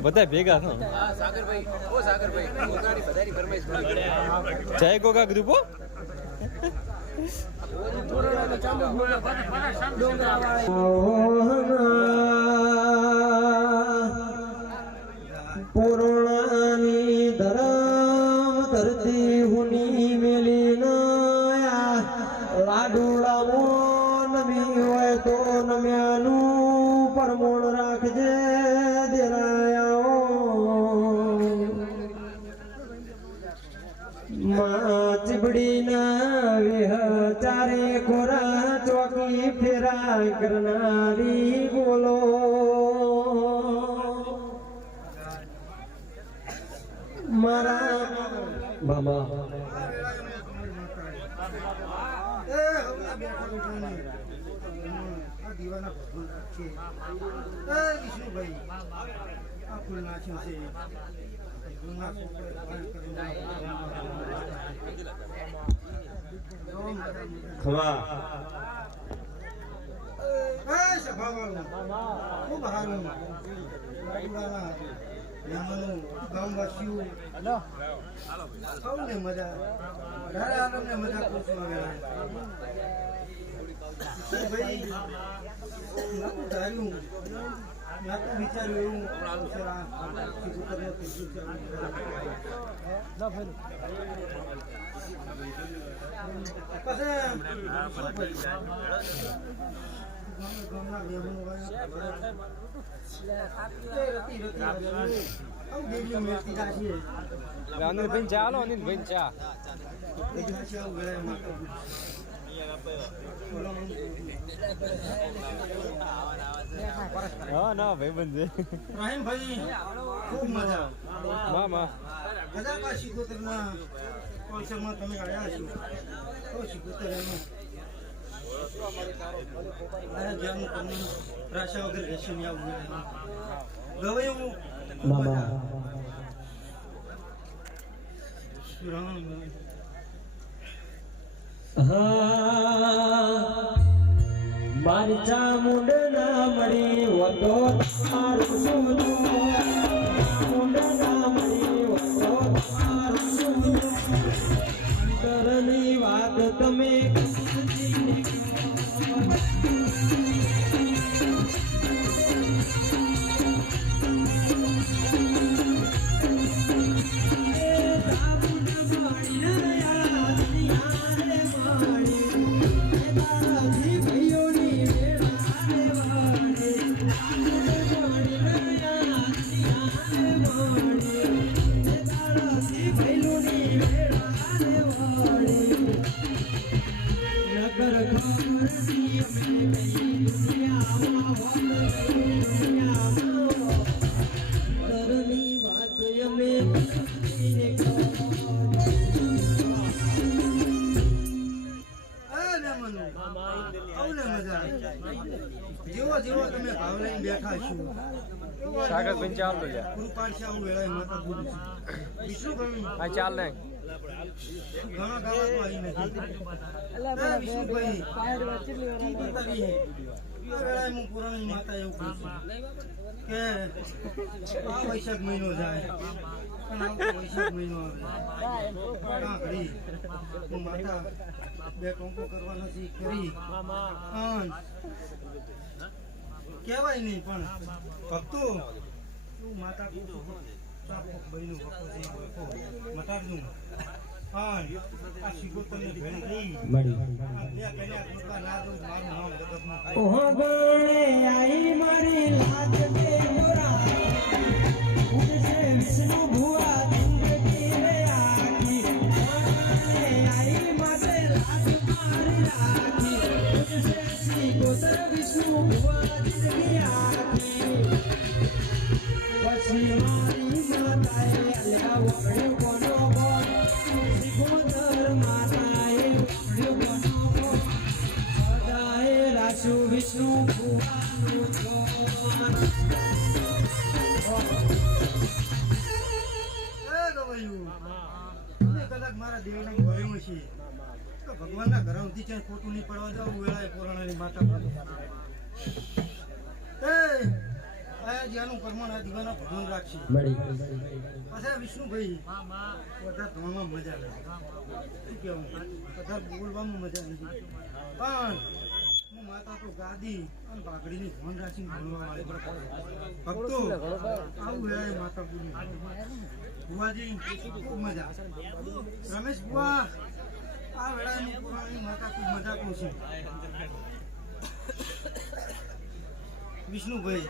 બધા ભેગા છો સાગરભાઈ ઓ સાગરભાઈ પોતાની બધાની ફરમાઈશ પૂરી જય ગોગા ગ્રુપો તોરણોનો ચામુંડ ડોંગરાવાળા પૂર્ણાની ધરમ ધરતી હુની મેલી નયા લાડુડા નમી હોય તો નમ્યાનું પરમોણ રાખજે દિરાયા માં ચીબડીના વેહ ચારે કોરા ચોકી ફેરા કરનારી બોલો. મારા બાબા. ખમા સૌને મજા ઘરે મજા પૂછવા કબૂતરને કીધું છે પછી ગામના મહેમાનો આવ્યા. એ રતી રતી આવ્યા. આવું દેવીઓ મેળતી રાખીએ અનિલભાઈ ચા હાલો અનિલભાઈ ચા. હા, ના ભાઈ બંધ રાહીમભાઈ ખૂબ મજા મામા. કદાચ ના શિકોતરના કોન્સર્ટમાં તમે આવ્યા છો તો શિકોતર એનું મારા રાશા વગર આવું ગવાયું હા મારી ચામુંડ ના મળી વતો તારું સુનું. ચામુંડ ના મળી વતો તારું અંતરની વાત તમે માતા એવું કહું છું કે આ વૈશાખ મહિનો જાય વૈશાખ મહિનો આવે હું માતા બે ટોંકો કરવા નથી કરી કહેવાય નહીં પણ ભક્તો એવું માતા કહું છું? ચાપક બહેનું ભક્તો છે એ કદાચ મારા દેવને ભર્યું છે તો ભગવાનના ઘરમાંથી ક્યાંય ખોટું નહીં પડવા જાવ વેળાએ પુરાણાની માતા પર એ આનું પ્રમાણ આ દીવાના ભગવાન રાખશે. પાછા વિષ્ણુભાઈ બધા ધોવામાં મજા લે શું બધા બોલવામાં મજા નથી. પણ માતા તો ગાદી અને પાઘડીની ધોન રાખીને ભણવા વાળી ભક્તો આવું હે માતા બુવાજી ખૂબ મજા. રમેશ બુવા આ વેળાની પુરાણી માતા ખૂબ મજા કહું છું. વિષ્ણુભાઈ.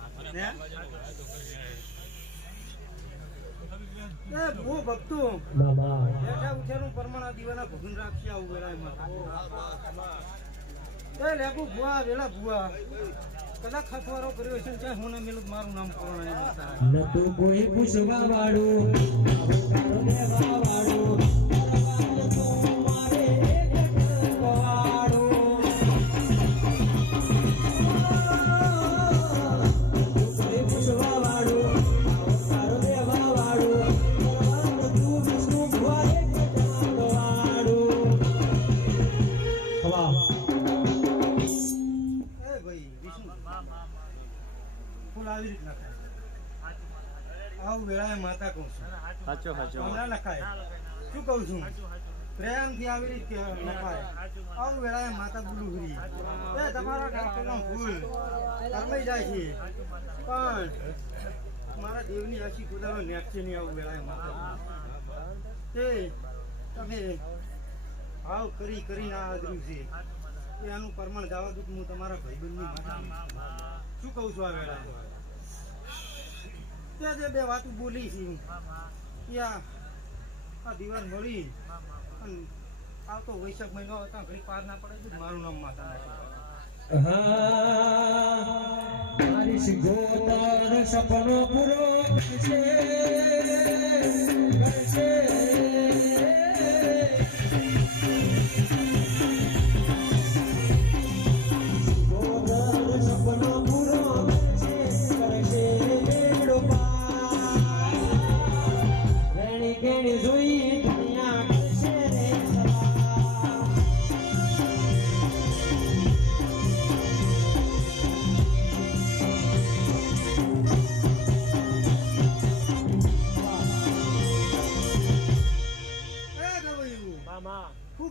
આપણે શું ભક્તો બેઠા પ્રમાણ દીવાના ભગવાન રાખશે આવું માતા લેબુ ભુવા વેલા ભુવા. કદાચ ખતવારો કર્યો છે ચાહે હું ના મેલું મારું નામ નતું કોઈ પૂછવા વાળું વાળું. માતા કહું છું. સાચો સાચો હમણાં નખાય. શું કહું છું? પ્રેમથી આવી રીતે નખાય. આવું વેળાએ માતા બોલું ફરી એ તમારા ડાક્ટરનો ભૂલ. કરમાઈ જાય છે. પણ મારા દેવની હસી ખુદાનો નેક છે નહીં આવું વેળાએ માતા તે તમે ભાવ કરી કરીને આ આદર્યું છે. એ આનું પ્રમાણ દુઃખ દઉં હું તમારા ભાઈબંધની માતા શું કહું છું આ વેળાએ તે જે બે વાતો બોલી છે. આ દિવાળ મળી. આવતો વૈશાખ મહિનો હતા ઘડી પાર ના પડે મારું નામ માતા સપનો પૂરો કરશે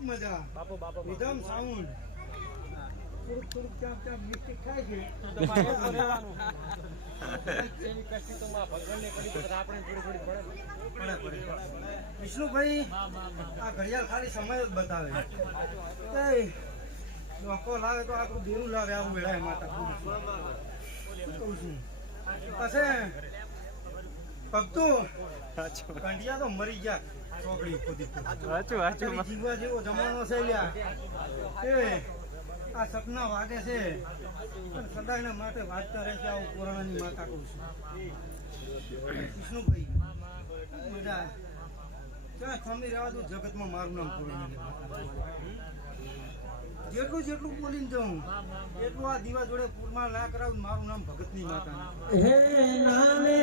ખૂબ મજા. બાપો બાપો વિધમ સાઉન્ડ થોડુંક થોડુંક ક્યાંક ક્યાંક મિસ્ટેક થાય છે. એની કષ્ટી તો માં ભગવાનને કરી તો આપણે થોડી થોડી પડે. પડે પડે વિષ્ણુભાઈ આ ઘડિયાળ ખાલી સમય જ બતાવે. એ લોકો લાવે તો આપણું બેરું લાવે આવું વેળા છું. કહું છું? પછી ભક્તો કંડિયા તો મરી ગયા. જીવવા જેવો જમાનો છે આ સપના વાગે છે. પણ સદાયના માટે વાંચતા રહેશે આવું કોરોનાની માતા કહું છું. વિષ્ણુભાઈ મજા સ્વામી દઉં જગતમાં મારું નામ કોરોનાની જેટલું જેટલું બોલીને જાઉં એટલું આ દીવા જોડે પૂરમાં ના કરાવું મારું નામ ભગતની માતા હે નામે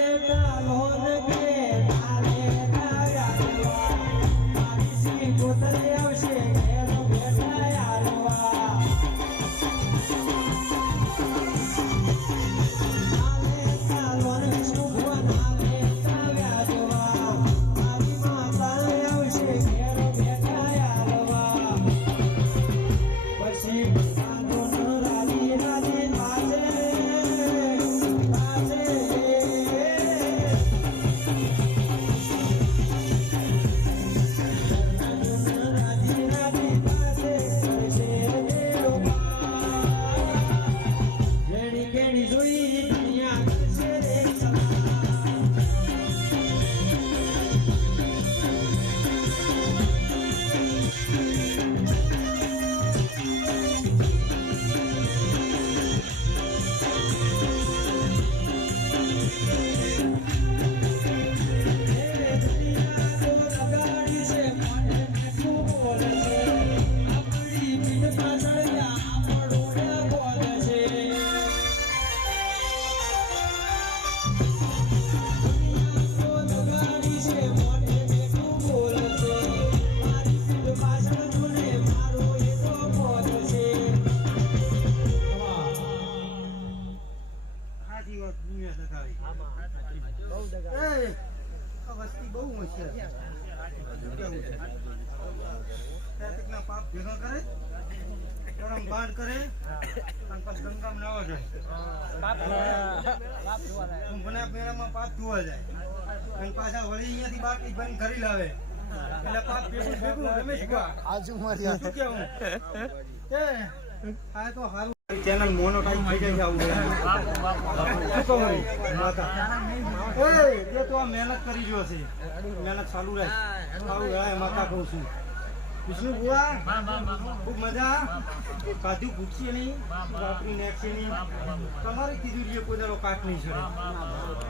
પાપ ધોવા જાય અને પાછા વળી અહીંયાથી બંધ કરી લાવે એટલે પાપ આજુ મારી કેવું આ તો સારું ચેનલ મોનોટાઈઝ થઈ જાય આવું. શું કહું માતા. એ જે તો આ મહેનત કરી જો છે મહેનત ચાલુ રહે સારું રહે માતા કહું છું. વિષ્ણુ બુઆ ખૂબ મજા. કાજુ ભૂખશે નહીં રાત્રિ નાખશે નહીં. તમારી જે કોઈ દાડો કાટ નહીં ચડે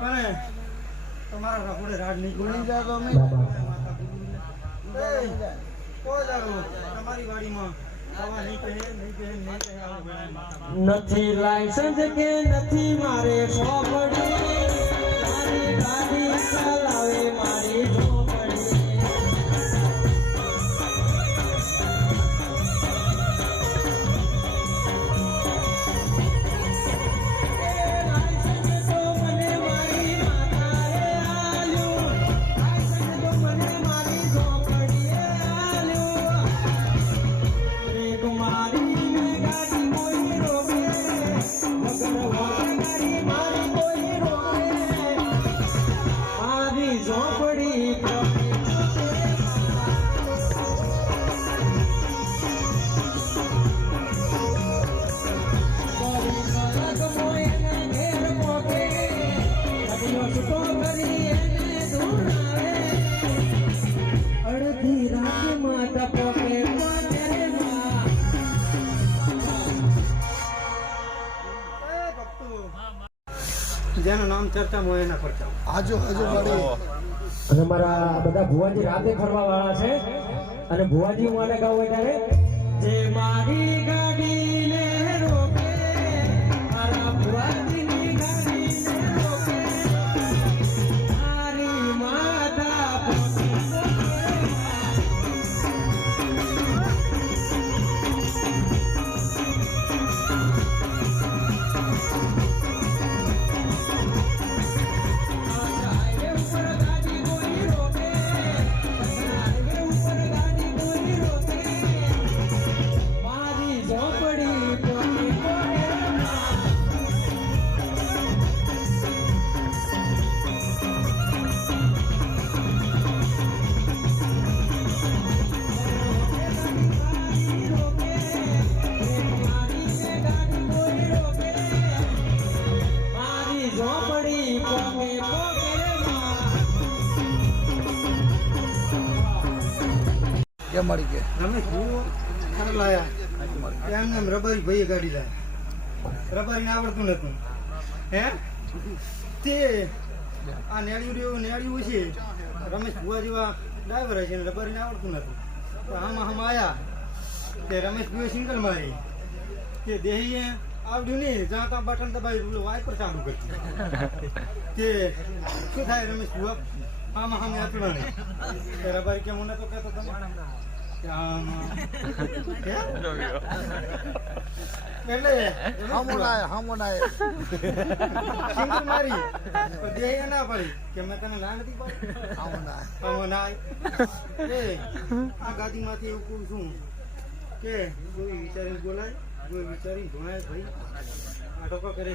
અને તમારા રખોડે રાડ નહીં ગણી જાય તો અમે. તમારી વાડીમાં નથી લાયસન્સ કે નથી મારે સોપડી મારી ગાડી ચલાવે મારી નામ ચર્ચામાં હોય એના પરચા અને મારા બધા ભુવાજી રાતે ફરવા વાળા છે. અને ભુવાજી હું આને ગાઉં ત્યારે જે મારી માં રમેશ ભૂરો ખાને લાયા? એમ એમ રબારી ભાઈએ ગાડી લાયા. રબારીને આવડતું નતું હે? તે આ રહ્યું, નેળિયું છે. રમેશ ભુવા જેવા ડ્રાઈવર છે ને રબારીને આવડતું નતું તો આમાં આમ આવ્યા તે રમેશ ભુએ સિંગલ મારી. તે દેહીએ આવડ્યું નહીં. જ્યાં ત્યાં બટન દબાવી પેલું વાઇપર ચાલુ કર્યું તે શું થાય રમેશ ભુવા આમાં આચવા નહીં તે રબારી કેમ હું તો કહેતો તમે. કે આમાં હે? એટલે સિંગલ મારી તો દેહીએ ના કે મેં તને ના નથી પાડી? આમાં ના એ આ ગાદીમાંથી એવું કહું છું કે બોલાય. કોઈ વિચારીને ભણાય ભાઈ. આ ટોકા કરે